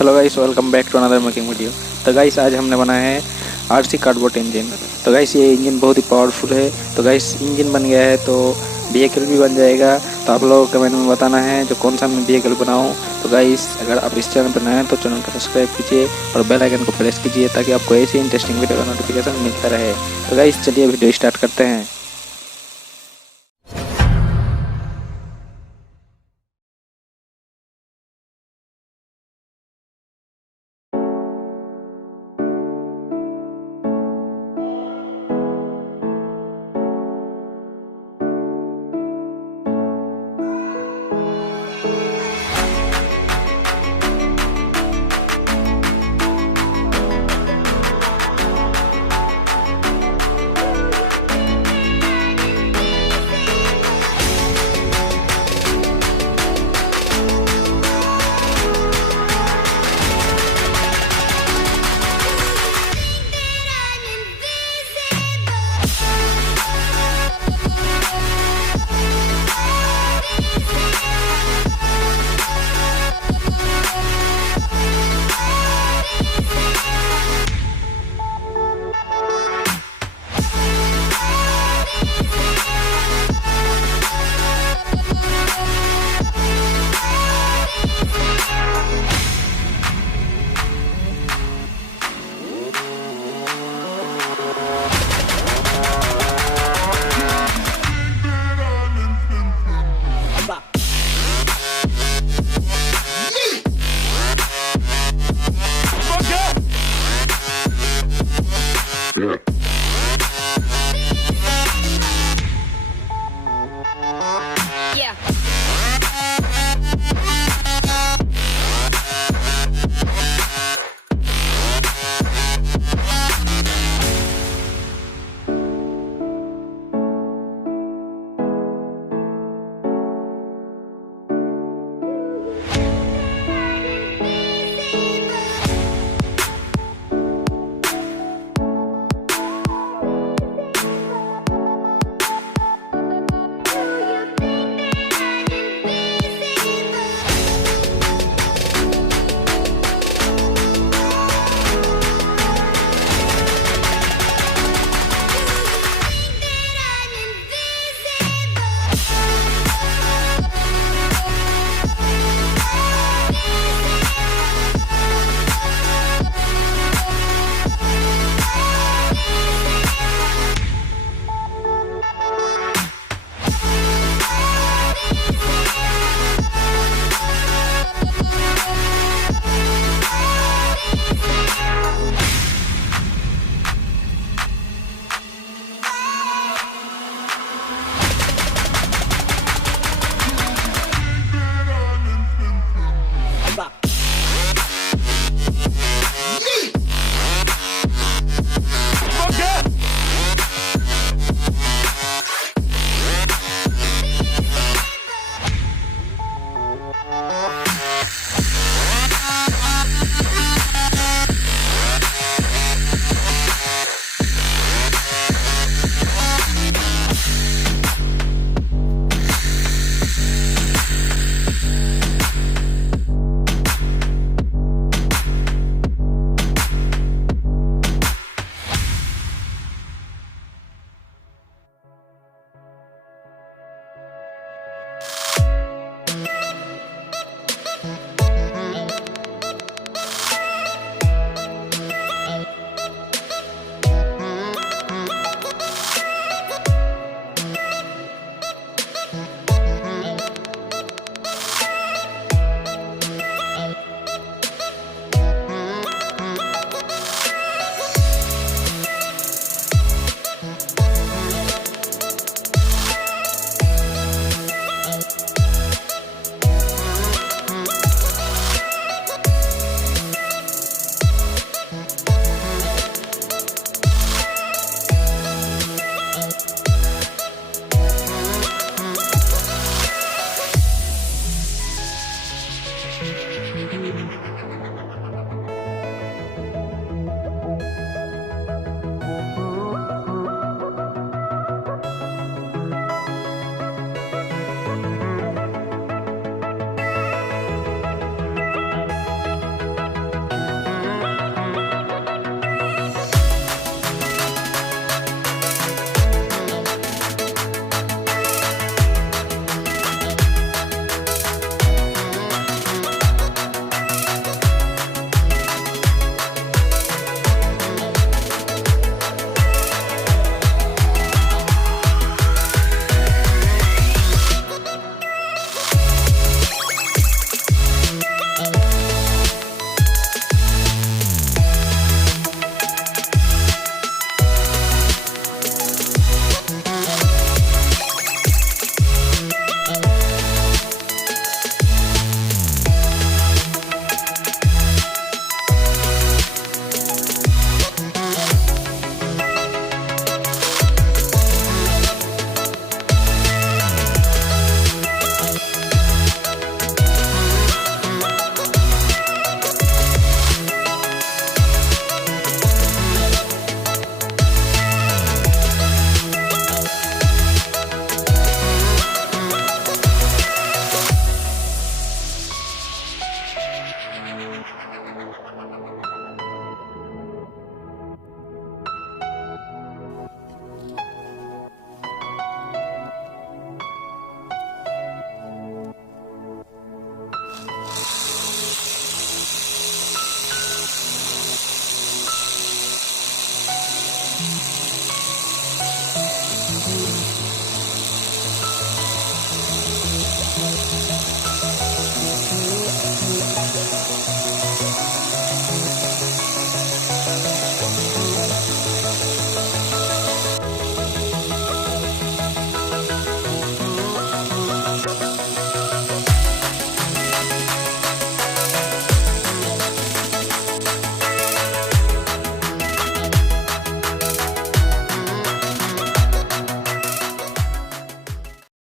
Hello guys, welcome back to another making video. तो guys आज हमने बनाया है आरसी कार्डबोर्ड इंजन। तो गाइस ये इंजन बहुत ही पावरफुल है। तो गाइस इंजन बन गया है तो व्हीकल भी बन जाएगा। तो आप लोगों को कमेंट में बताना है जो कौन सा मैं व्हीकल बनाऊं। तो गाइस अगर आप इस चैनल पर नए हैं तो चैनल को सब्सक्राइब कीजिए और बेल आइकन को प्रेस कीजिए ताकि आपको ऐसी इंटरेस्टिंग वीडियो का नोटिफिकेशन मिलता रहे। तो गाइस चलिए वीडियो स्टार्ट करते हैं।